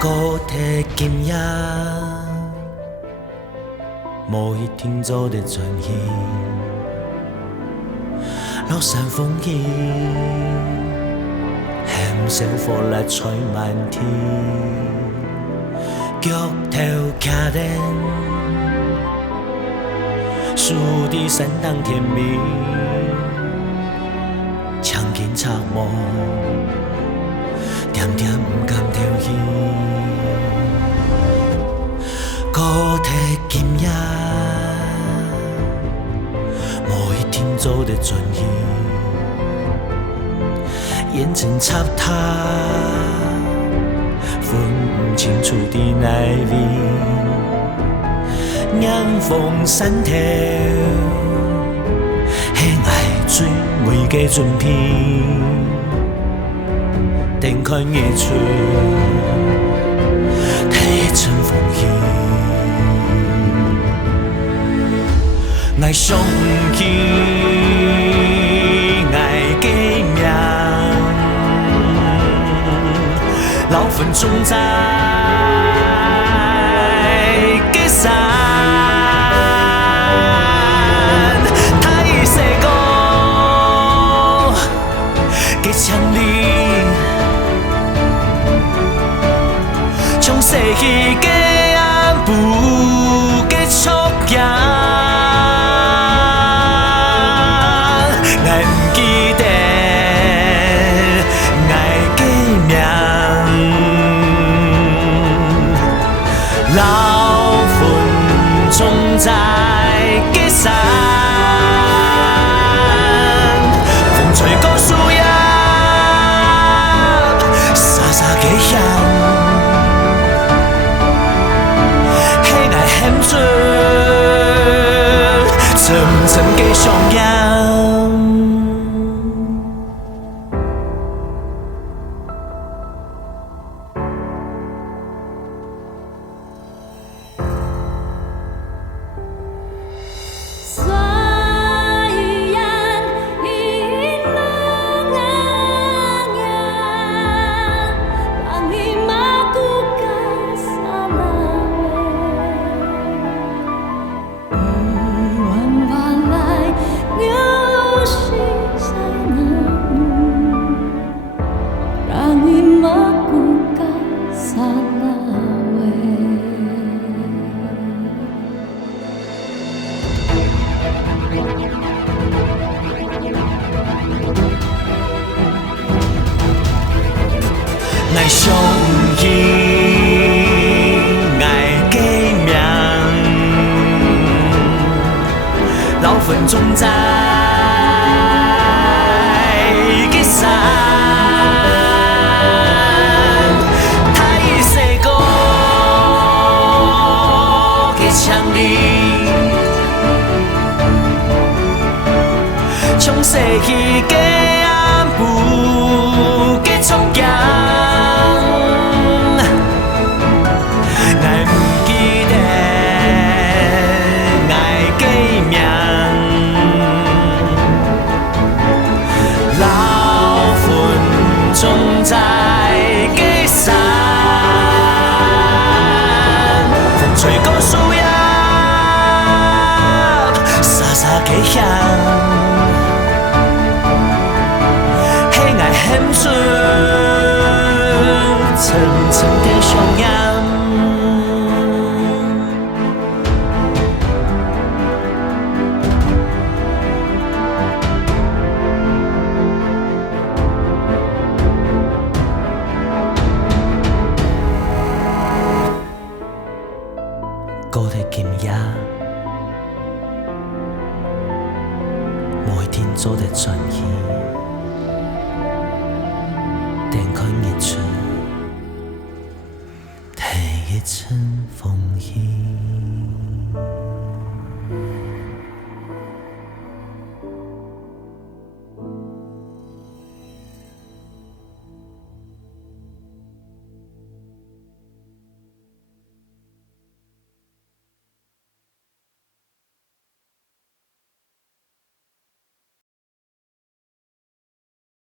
高铁今夜，无一天做的转移，落山风雨，喊小火来吹满天，脚头徛在树地山当甜蜜，枪紧插毛，点点不甘跳戏。高铁今夜，无一天做的转移，眼睛插他，分不清楚的内味。眼风山头，黑爱水每个准片，等看日出，体尘风雨，爱上去，爱给命，老分总在给散。强力，从逝去的暗不结束呀，爱不记得，爱记命，老分总在结散，风吹过树叶。层层的上扬，爱相依，爱给命，老分总在结散。太世故的枪里，从逝去的暗不结束呀。总在给散，风吹过树叶，沙沙给响，黑暗很顺，层层的上扬。高铁今夜，每天做的转移，点开日出，睇一阵风雨。